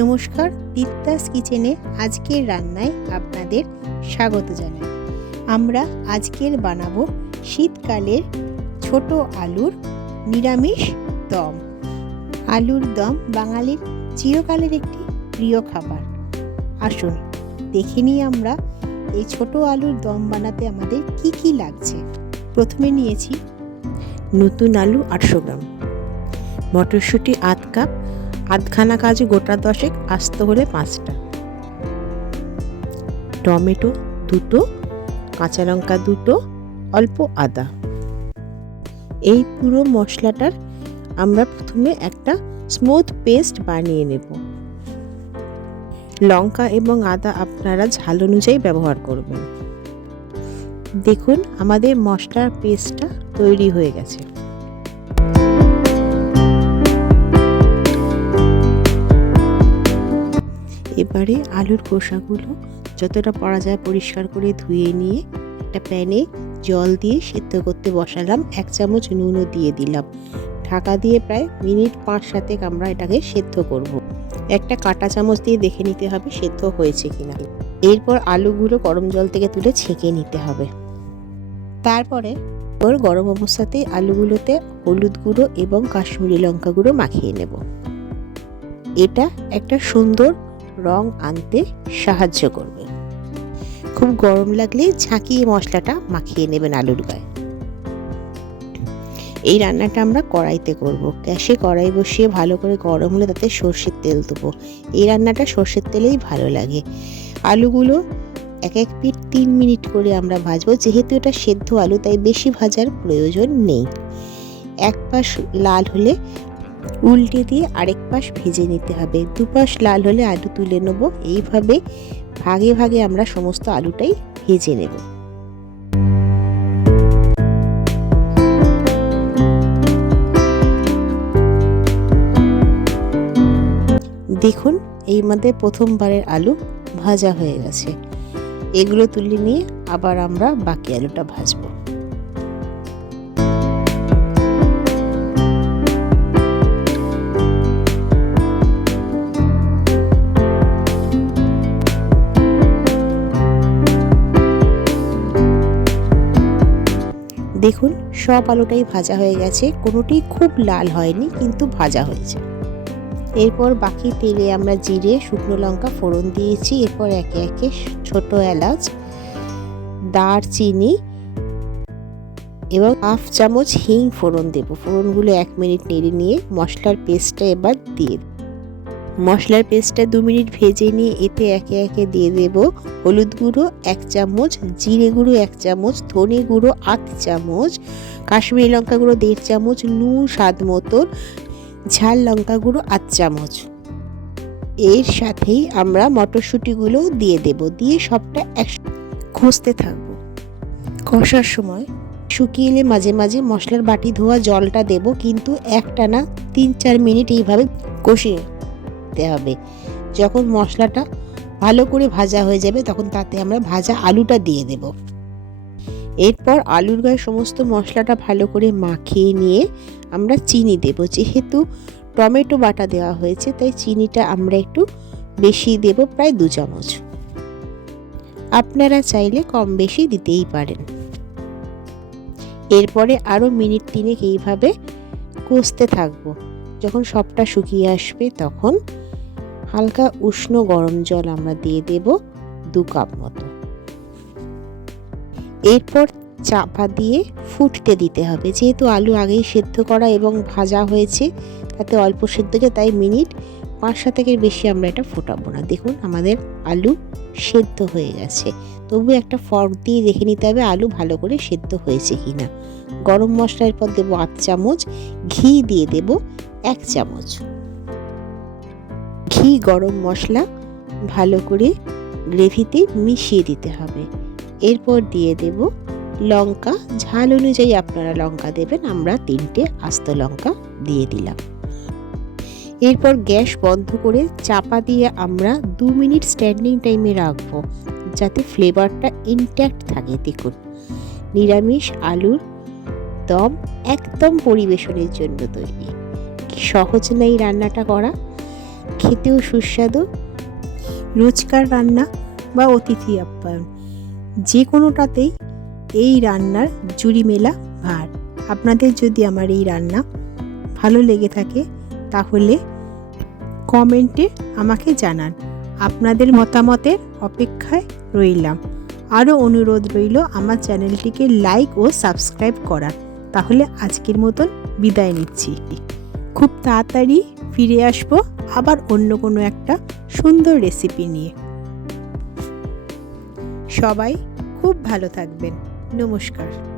নমস্কার, দীপ্তাস কিচেনে আজকের রান্নায় আপনাদের স্বাগত জানাই। আমরা আজকের বানাবো শীতকালের ছোট আলুর নিরামিষ দম। আলুর দম বাঙালির চিরকালের একটি প্রিয় খাবার। আসুন দেখে নিই আমরা এই ছোট আলুর দম বানাতে আমাদের কি কি লাগছে। প্রথমে নিয়েছি নতুন আলু 800 গ্রাম, মটরশুঁটি আধ কাপ, আধখানা কাজু গোটা 10, আস্ত হলে 5টা, টমেটো 2টো, কাঁচা লঙ্কা 2টো, অল্প আদা। এই পুরো মশলাটার আমরা প্রথমে একটা স্মুথ পেস্ট বানিয়ে নেব। লঙ্কা এবং আদা আপনারা ঝাল অনুযায়ী ব্যবহার করবেন। দেখুন আমাদের মশলার পেস্টটা তৈরি হয়ে গেছে। এবারে আলুর খোসাগুলো যতটা পারা যায় পরিষ্কার করে ধুয়ে নিয়ে একটা প্যানে জল দিয়ে সেদ্ধ করতে বসালাম। 1 চামচ নুনও দিয়ে দিলাম। ঢাকা দিয়ে প্রায় মিনিট 5-7 আমরা এটাকে সেদ্ধ করব। একটা কাঁটা চামচ দিয়ে দেখে নিতে হবে সেদ্ধ হয়েছে কিনা। এরপর আলুগুলো গরম জল থেকে তুলে ছেঁকে নিতে হবে। তারপরে গরম অবস্থাতেই আলুগুলোতে হলুদ গুঁড়ো এবং কাশ্মীরি লঙ্কা গুঁড়ো মাখিয়ে নেব। এটা একটা সুন্দর রং আনতে সাহায্য করবে। খুব গরম লাগলে ঝাঁকিয়ে মশলাটা মাখিয়ে নেবেন আলুর গায়ে। এই রান্নাটা আমরা কড়াইতে করব। গ্যাসে কড়াই বসিয়ে ভালো করে গরম হলে তাতে সর্ষের তেল দেবো। এই রান্নাটা সর্ষের তেলেই ভালো লাগে। আলুগুলো এক পিঠ 3 মিনিট করে আমরা ভাজবো। যেহেতু এটা সেদ্ধ আলু তাই বেশি ভাজার প্রয়োজন নেই। এক পাশ লাল হলে উল্টে দিয়ে আরেক পাশ ভেজে নিতে হবে। দুপাশ লাল হলে আলু তুলে নেব। এইভাবে ভাগে ভাগে আমরা সমস্ত আলুটাই ভেজে নেব। দেখুন এই মধ্যে প্রথমবারের আলু ভাজা হয়ে গেছে। এগুলো তুলে নিয়ে আবার আমরা বাকি আলুটা ভাজবো। দেখুন সব আলুটাই ভাজা হয়ে গেছে, কোনোটি খুব লাল হয়নি কিন্তু ভাজা হয়েছে। এরপর বাকি তেলে আমরা জিরে, শুকনো লঙ্কা ফোড়ন দিয়েছি। এরপর একে একে ছোট এলাচ, দারচিনি এবং 1/2 চামচ হিং ফোড়ন দেব। ফোড়নগুলো 1 মিনিট নেড়ে নিয়ে মশলার পেস্টটা এবার দিয়ে দেব। মশলার পেস্টটা 2 মিনিট ভেজে নিয়ে এতে একে একে দিয়ে দেব হলুদ গুঁড়ো 1 চামচ, জিরে গুঁড়ো 1 চামচ, ধনে গুঁড়ো আধ চামচ, কাশ্মীরি লঙ্কা গুঁড়ো 1.5 চামচ, নুন স্বাদ মতন, ঝাল লঙ্কা গুঁড়ো আধ চামচ। এর সাথেই আমরা মটরশুঁটিগুলো দিয়ে দেব। দিয়ে সবটা কষতে থাকবো। কষার সময় শুকিয়ে এলে মাঝে মাঝে মশলার বাটি ধোয়া জলটা দেব, কিন্তু একটানা 3-4 মিনিট এইভাবে কষিয়ে দিতে হবে। যখন মশলাটা ভালো করে ভাজা হয়ে যাবে তখন তাতে আমরা ভাজা আলুটা দিয়ে দেব। এরপর আলুর গায়ে সমস্ত মশলাটা ভালো করে মাখিয়ে নিয়ে আমরা চিনি দেব। যেহেতু টমেটো বাটা দেওয়া হয়েছে তাই চিনিটা আমরা একটু বেশি দেব, প্রায় 2 চামচ। আপনারা চাইলে কম বেশি দিতেই পারেন। এরপরে আরও মিনিট 3 এইভাবে কষতে থাকবো। যখন সবটা শুকিয়ে আসবে তখন হালকা উষ্ণ গরম জল আমরা দিয়ে দেব 2 কাপ মতো। এরপর চাপা দিয়ে ফুটতে দিতে হবে। যেহেতু আলু আগেই সেদ্ধ করা এবং ভাজা হয়েছে তাতে অল্প সেদ্ধ হয়েছে, তাই মিনিট 5-7 বেশি আমরা এটা ফোটাবো না। দেখুন আমাদের আলু সেদ্ধ হয়ে গেছে। তবু একটা ফর্ক দিয়ে দেখে নিতে হবে আলু ভালো করে সেদ্ধ হয়েছে কিনা। গরম মশলা এরপর দেবো আধ চামচ, ঘি দিয়ে দেব 1 চামচ। ঘি গরম মশলা ভালো করে গ্রেভিতে মিশিয়ে দিতে হবে। এরপর দিয়ে দেব লঙ্কা, ঝাল অনুযায়ী আপনারা লঙ্কা দেবেন। আমরা 3টে আস্ত লঙ্কা দিয়ে দিলাম। এরপর গ্যাস বন্ধ করে চাপা দিয়ে আমরা 2 মিনিট স্ট্যান্ডিং টাইমে রাখবো যাতে ফ্লেভারটা ইনট্যাক্ট থাকে। দেখুন নিরামিষ আলুর দম একদম পরিবেশনের জন্য তৈরি। সহজ না এই রান্নাটা করা। খেতেও সুস্বাদু। রোজকার রান্না বা অতিথি আপ্যায়ন যে কোনোটাতেই এই রান্নার জুড়ি মেলা ভার। আপনাদের যদি আমার এই রান্না ভালো লেগে থাকে তাহলে কমেন্টে আমাকে জানান। আপনাদের মতামতের অপেক্ষায় রইলাম। আরও অনুরোধ রইল আমার চ্যানেলটিকে লাইক ও সাবস্ক্রাইব করার। তাহলে আজকের মতন বিদায় নিচ্ছি। খুব তাড়াতাড়ি ফিরে আসবো আবার অন্য কোনো একটা সুন্দর রেসিপি নিয়ে। সবাই খুব ভালো থাকবেন। নমস্কার।